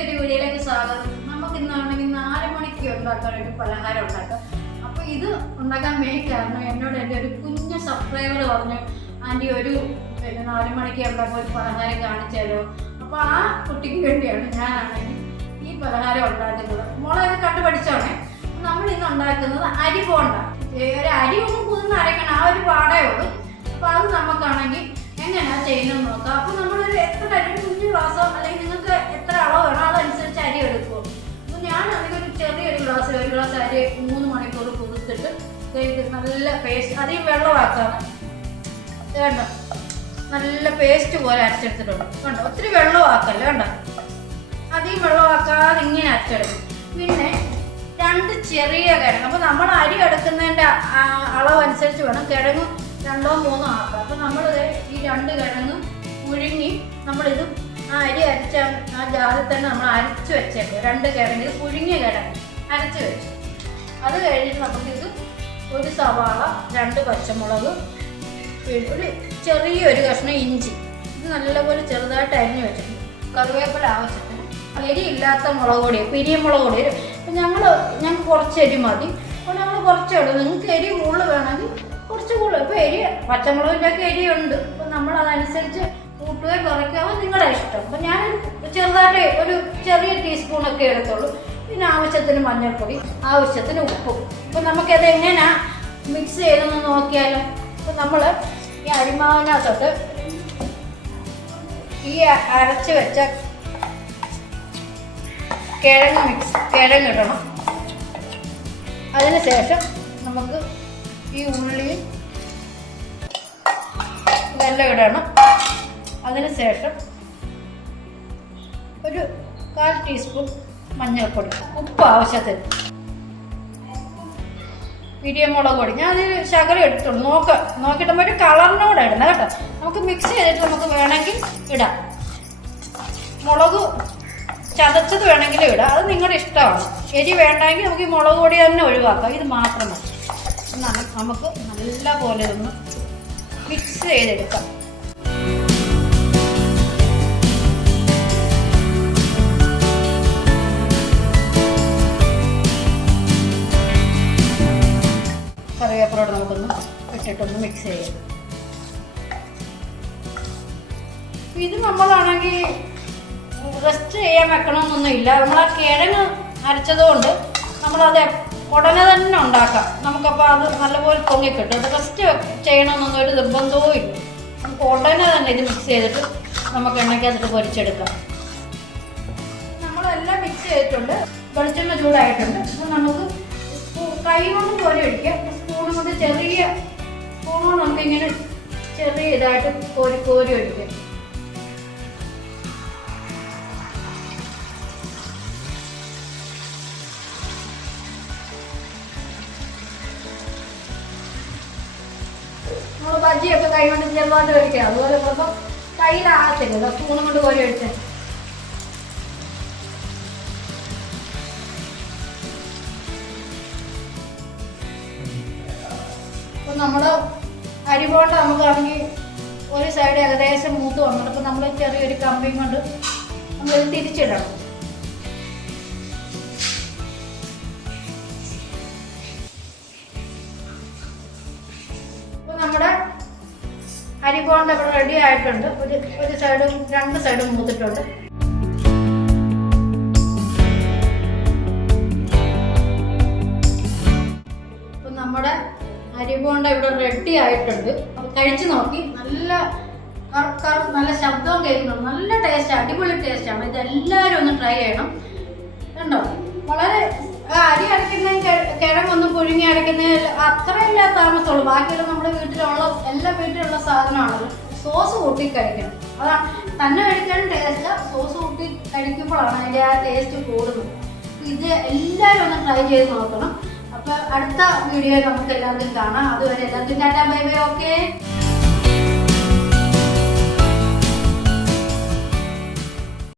പുതിയൊരു വീഡിയോയിലേക്ക് സ്വാഗതം. നമുക്ക് ഇന്നാണെങ്കിൽ 4 മണിക്ക് ഉണ്ടാക്കാനായിട്ട് പലഹാരം ഉണ്ടാക്കാം. അപ്പോൾ ഇത് ഉണ്ടാക്കാൻ മെയിൻ കാരണം എന്നോട് എൻ്റെ ഒരു കുഞ്ഞു സബ്സ്ക്രൈബർ പറഞ്ഞു, ആൻറ്റി ഒരു 4 മണിക്ക് ഉണ്ടാക്കാൻ ഒരു പലഹാരം കാണിച്ചാലോ. അപ്പോൾ ആ കുട്ടിക്ക് വേണ്ടിയാണ് ഞാനാണെങ്കിൽ ഈ പലഹാരം ഉണ്ടാക്കുന്നത്. മോളെ അത് കണ്ടുപഠിച്ചോണേ. നമ്മൾ ഇന്ന് ഉണ്ടാക്കുന്നത് അരി ബോണ്ട. ഒരു അരി ഒന്നും കുതിർന്ന് അരക്കണം, ആ ഒരു പാടേ ഉള്ളൂ. അപ്പോൾ അത് നമുക്കാണെങ്കിൽ എങ്ങനെയാണ് ചെയ്യുന്നത് നോക്കാം. അപ്പോൾ നമ്മളൊരു എത്ര അരി, കുഞ്ഞു ഗ്ലാസ്സോ അല്ലെങ്കിൽ നിങ്ങൾക്ക് എത്ര അളവ് വേണം അതനുസരിച്ച് അരി എടുക്കുമോ. അപ്പോൾ ഞാനാണെങ്കിൽ ഒരു ചെറിയൊരു ഗ്ലാസ്, ഒരു ഗ്ലാസ് അരി 3 മണിക്കൂർ കുതിർത്തിട്ട് നല്ല പേസ്റ്റ്, അധികം വെള്ളമാക്കാതെ വേണ്ട, നല്ല പേസ്റ്റ് പോലെ അരച്ചെടുത്തിട്ടുണ്ട്. കണ്ടോ, ഒത്തിരി വെള്ളമാക്കല്ലേ, വേണ്ട, അധികം വെള്ളമാക്കാതെ ഇങ്ങനെ അരച്ചെടുക്കും. പിന്നെ 2 ചെറിയ കിഴങ്ങ്. അപ്പോൾ നമ്മൾ അരി എടുക്കുന്നതിൻ്റെ അളവനുസരിച്ച് വേണം കിഴങ്ങ് 2 3 ആക്കാം. അപ്പോൾ നമ്മൾ ഈ 2 കിഴങ്ങ് പുഴുങ്ങി നമ്മളിത് ആ അരി അരച്ച ആ ജാറിൽ തന്നെ നമ്മൾ അരച്ച് വെച്ചേക്കും. 2 കിഴങ്ങ്, ഇത് പുഴുങ്ങിയ കിഴങ്ങ് അരച്ച് വെച്ചു. അത് കഴിഞ്ഞിട്ട് നമുക്കിത് ഒരു സവാള, 2 പച്ചമുളക്, ഒരു ചെറിയൊരു കഷ്ണം ഇഞ്ചി, ഇത് നല്ലപോലെ ചെറുതായിട്ട് അരിഞ്ഞ് വെച്ചിട്ടുണ്ട്. കറിവേപ്പില ആവശ്യത്തിന്, എരിയില്ലാത്ത മുളക് പൊടി, പിരിയമുളക് പൊടി. അപ്പം ഞങ്ങൾക്ക് കുറച്ച് എരി മതി. അപ്പോൾ ഞങ്ങൾ കുറച്ചേ ഉള്ളൂ. നിങ്ങൾക്ക് എരി കൂടുതൽ വേണമെങ്കിൽ കുറച്ച് കൂടുതൽ. ഇപ്പോൾ പച്ചമുളകിൻ്റെയൊക്കെ എരിയുണ്ട്. അപ്പോൾ നമ്മൾ അതനുസരിച്ച് കൂട്ടുകയോ കുറയ്ക്കുകയോ നിങ്ങളുടെ ഇഷ്ടം. അപ്പോൾ ഞാൻ ചെറുതായിട്ട് ഒരു ചെറിയ ടീസ്പൂണൊക്കെ എടുത്തുള്ളൂ. പിന്നെ ആവശ്യത്തിന് മഞ്ഞൾപ്പൊടി, ആവശ്യത്തിന് ഉപ്പും. അപ്പോൾ നമുക്കത് എങ്ങനെയാണ് മിക്സ് ചെയ്തെന്ന് നോക്കിയാലോ. അപ്പോൾ നമ്മൾ ഈ അരിമാവിനകത്തോട്ട് ഈ അരച്ച് വെച്ച കിഴങ്ങിടണം. അതിനുശേഷം നമുക്ക് ഈ ഉള്ളി ഇതെല്ലാം ഇടണം. അതിനുശേഷം ഒരു 1/4 ടീസ്പൂൺ മഞ്ഞൾപ്പൊടി, ഉപ്പ് ആവശ്യത്തിന്, പിരിയമുളക് പൊടി. ഞാൻ അതിൽ ശകലം എടുത്തുള്ളൂ. നോക്കിയിട്ട് ഒരു കളറിനോടെ ഇടണം കേട്ടോ. നമുക്ക് മിക്സ് ചെയ്തിട്ട് നമുക്ക് വേണമെങ്കിൽ ഇടാം. മുളക് ചതച്ചത് വേണമെങ്കിലും ഇടാം, അത് നിങ്ങളുടെ ഇഷ്ടമാണ്. എരി വേണ്ടെങ്കിൽ നമുക്ക് ഈ മുളക് പൊടി തന്നെ ഒഴിവാക്കാം. ഇത് മാത്രം മതി. നമുക്ക് നല്ല പോലെ ഒന്ന് മിക്സ് ചെയ്തെടുക്കാം. കറിവേപ്പിലോട്ട് നമുക്കൊന്ന് ഇട്ടിട്ടൊന്ന് മിക്സ് ചെയ്യാം. ഇത് നമ്മളാണെങ്കിൽ റെസ്റ്റ് ചെയ്യാൻ വെക്കണമെന്നൊന്നും ഇല്ല. നമ്മൾ ആ കിഴങ്ങ് അരച്ചതുകൊണ്ട് നമ്മളത് ഉടനെ തന്നെ ഉണ്ടാക്കാം. നമുക്കപ്പോൾ അത് നല്ലപോലെ പൊങ്ങിക്കിട്ടും. അത് റെസ്റ്റ് ചെയ്യണമെന്നൊന്നും ഒരു നിർബന്ധവും ഇല്ല. നമുക്ക് ഉടനെ തന്നെ ഇത് മിക്സ് ചെയ്തിട്ട് നമുക്ക് എണ്ണയ്ക്കകത്തിട്ട് പൊരിച്ചെടുക്കാം. നമ്മളെല്ലാം മിക്സ് ചെയ്തിട്ടുണ്ട്. വെളിച്ചെണ്ണ ചൂടായിട്ടുണ്ട്. അപ്പോൾ നമുക്ക് കൈ കൊണ്ട് കോരി ഒഴിക്കാം. സ്പൂണും കൊണ്ട് ചെറിയ സ്പൂണും നമുക്കിങ്ങനെ ചെറിയ ഇതായിട്ട് കോരി ഒഴിക്കാം. നമ്മൾ ബജ്ജിയൊക്കെ കൈ കൊണ്ട് ചെറുതായിട്ട് കഴിക്കാം. അതുപോലെ ചിലപ്പോൾ കയ്യിലാകത്തില്ല, സ്പൂണും കൊണ്ട് കോരി ഒഴിച്ചാൽ. അപ്പോൾ നമ്മൾ അരി ബോണ്ട നമുക്കാണെങ്കിൽ ഒരു സൈഡ് ഏകദേശം മൂത്ത് വന്നിട്ട് അപ്പോൾ നമ്മൾ ചെറിയൊരു കമ്പിയും കൊണ്ട് നമ്മളിത് തിരിച്ചിടണം. അപ്പോൾ നമ്മുടെ അരി ബോണ്ട ഇവിടെ റെഡി ആയിട്ടുണ്ട്. ഒരു സൈഡും 2 സൈഡും മൂത്തിട്ടുണ്ട്. അപ്പം നമ്മുടെ അരി ബോണ്ട ഇവിടെ റെഡി ആയിട്ടുണ്ട്. അത് കഴിച്ചു നോക്കി. നല്ല നല്ല ശബ്ദവും കേൾക്കണം. നല്ല ടേസ്റ്റ്, അടിപൊളി ടേസ്റ്റാണ്. ഇതെല്ലാവരും ഒന്ന് ട്രൈ ചെയ്യണം. കണ്ടോ, വളരെ അരി അരയ്ക്കുന്നതിന് കിഴങ്ങൊന്നും പുഴുങ്ങി അരയ്ക്കുന്നതിൽ അത്രയില്ല താമസമുള്ളൂ. ബാക്കിയുള്ള നമ്മുടെ വീട്ടിലുള്ള എല്ലാ വീട്ടിലുള്ള സാധനമാണല്ലോ. സോസ് കൂട്ടി കഴിക്കണം. അതാണ് തന്നെ കഴിക്കാനും ടേസ്റ്റ്. സോസ് കൂട്ടി കഴിക്കുമ്പോഴാണ് അതിൻ്റെ ആ ടേസ്റ്റ് കൂടുന്നത്. ഇത് എല്ലാവരും ഒന്ന് ട്രൈ ചെയ്ത് നോക്കണം. അപ്പോൾ അടുത്ത വീഡിയോയിൽ നമുക്ക് എല്ലാവർക്കും കാണാം. അതുവരെ എല്ലാവർക്കും ടാറ്റാ ബൈ ബൈ. ഓക്കെ.